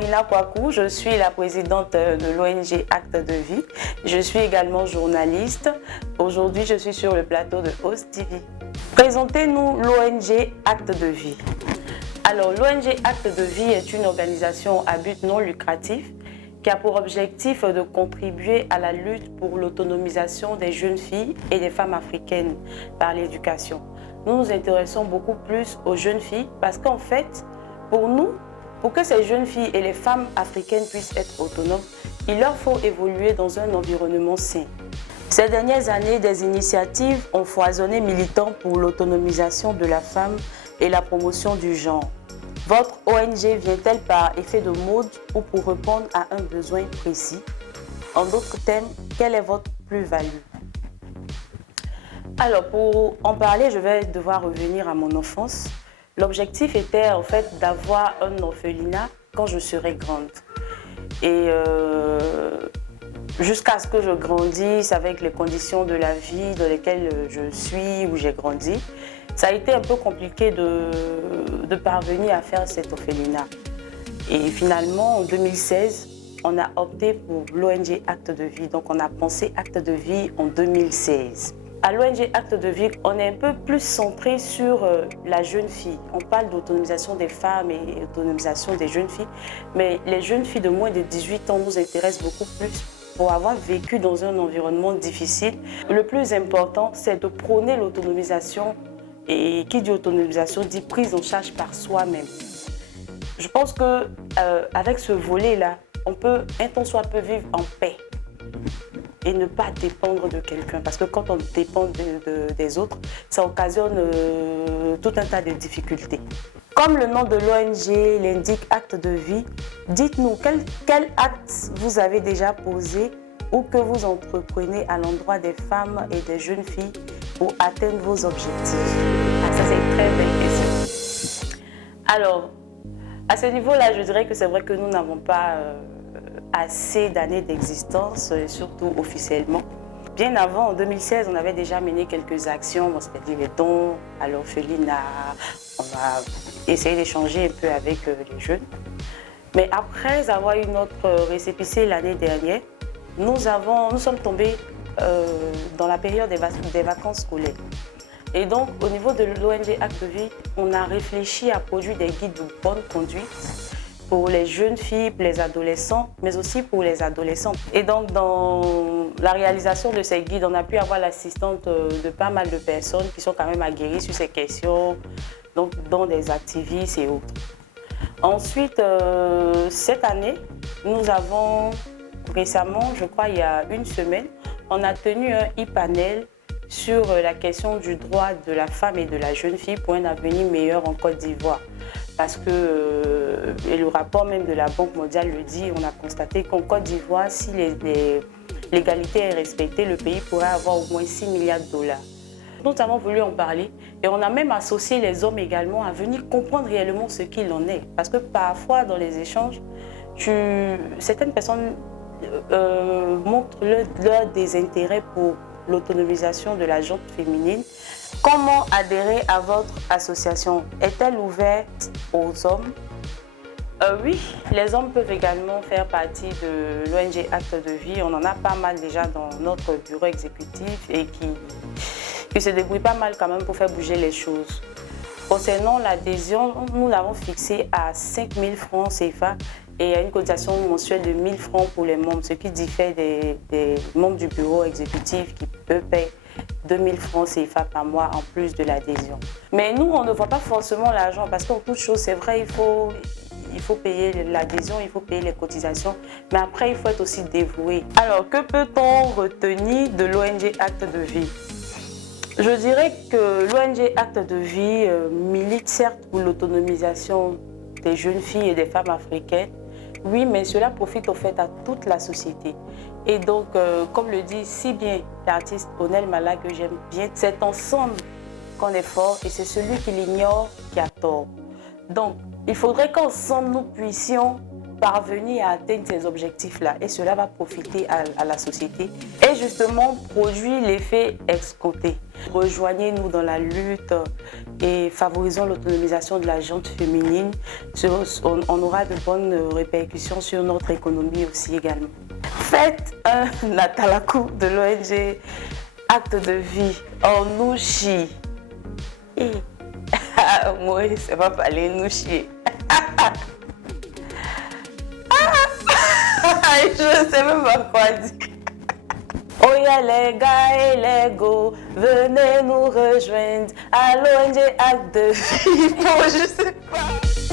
Marina Kwaku, je suis la présidente de l'ONG Actes de Vie. Je suis également journaliste. Aujourd'hui, je suis sur le plateau de Host TV. Présentez-nous l'ONG Actes de Vie. Alors, l'ONG Actes de Vie est une organisation à but non lucratif qui a pour objectif de contribuer à la lutte pour l'autonomisation des jeunes filles et des femmes africaines par l'éducation. Nous nous intéressons beaucoup plus aux jeunes filles parce qu'en fait, pour nous, pour que ces jeunes filles et les femmes africaines puissent être autonomes, il leur faut évoluer dans un environnement sain. Ces dernières années, des initiatives ont foisonné militant pour l'autonomisation de la femme et la promotion du genre. Votre ONG vient-elle par effet de mode ou pour répondre à un besoin précis? En d'autres termes, quelle est votre plus-value? Alors, pour en parler, je vais devoir revenir à mon enfance. L'objectif était en fait d'avoir un orphelinat quand je serai grande. Et jusqu'à ce que je grandisse avec les conditions de la vie dans lesquelles je suis, où j'ai grandi, ça a été un peu compliqué de parvenir à faire cet orphelinat. Et finalement, en 2016, on a opté pour l'ONG Actes de Vie. Donc, on a pensé Actes de Vie en 2016. À l'ONG Actes de Vie, on est un peu plus centré sur la jeune fille. On parle d'autonomisation des femmes et d'autonomisation des jeunes filles, mais les jeunes filles de moins de 18 ans nous intéressent beaucoup plus pour avoir vécu dans un environnement difficile. Le plus important, c'est de prôner l'autonomisation, et qui dit autonomisation dit prise en charge par soi-même. Je pense qu'avec ce volet-là, on peut un tant soit peu vivre en paix et ne pas dépendre de quelqu'un. Parce que quand on dépend des autres, ça occasionne tout un tas de difficultés. Comme le nom de l'ONG l'indique, Actes de Vie, dites-nous quel acte vous avez déjà posé ou que vous entreprenez à l'endroit des femmes et des jeunes filles pour atteindre vos objectifs. Ah, ça, c'est une très belle question. Alors, à ce niveau-là, je dirais que c'est vrai que nous n'avons pas assez d'années d'existence, surtout officiellement. Bien avant, en 2016, on avait déjà mené quelques actions, c'est-à-dire les dons à l'orphelinat. On a essayé d'échanger un peu avec les jeunes. Mais après avoir eu notre récépissé l'année dernière, nous sommes tombés dans la période des vacances scolaires. Et donc, au niveau de l'ONG Actes de Vie, on a réfléchi à produire des guides de bonne conduite pour les jeunes filles, pour les adolescents, mais aussi pour les adolescents. Et donc, dans la réalisation de ces guides, on a pu avoir l'assistance de pas mal de personnes qui sont quand même aguerries sur ces questions, donc dont des activistes et autres. Ensuite, cette année, nous avons récemment, je crois il y a une semaine, on a tenu un e-panel sur la question du droit de la femme et de la jeune fille pour un avenir meilleur en Côte d'Ivoire. Parce que et le rapport même de la Banque mondiale le dit, on a constaté qu'en Côte d'Ivoire, si l'égalité est respectée, le pays pourrait avoir au moins 6 milliards de dollars. Nous avons voulu en parler et on a même associé les hommes également à venir comprendre réellement ce qu'il en est. Parce que parfois, dans les échanges, certaines personnes montrent leur désintérêt pour l'autonomisation de la gente féminine. Comment adhérer à votre association? Est-elle ouverte aux hommes? Oui, les hommes peuvent également faire partie de l'ONG Actes de Vie. On en a pas mal déjà dans notre bureau exécutif et qui se débrouillent pas mal quand même pour faire bouger les choses. Concernant l'adhésion, nous l'avons fixée à 5 000 francs CFA et à une cotisation mensuelle de 1 000 francs pour les membres, ce qui diffère des membres du bureau exécutif qui peuvent payer 2 000 francs CFA par mois en plus de l'adhésion. Mais nous, on ne voit pas forcément l'argent parce qu'en toute chose, c'est vrai, il faut payer l'adhésion, il faut payer les cotisations, mais après, il faut être aussi dévoué. Alors, que peut-on retenir de l'ONG Actes de Vie? Je dirais que l'ONG Actes de Vie milite certes pour l'autonomisation des jeunes filles et des femmes africaines, oui, mais cela profite au fait à toute la société. Et donc, comme le dit si bien l'artiste Onel Mala que j'aime bien, c'est ensemble qu'on est fort et c'est celui qui l'ignore qui a tort. Donc, il faudrait qu'ensemble nous puissions parvenir à atteindre ces objectifs-là et cela va profiter à la société et justement produire l'effet escompté. Rejoignez-nous dans la lutte et favorisons l'autonomisation de la gente féminine. On aura de bonnes répercussions sur notre économie aussi également. Faites un atalaku de l'ONG Acte de vie en Nouchi. Moi, ça va parler Nouchi. Je ne sais même pas quoi dire. Oh yeah les gars et les go, venez nous rejoindre à l'ONG Acte de vie. Bon, je sais pas.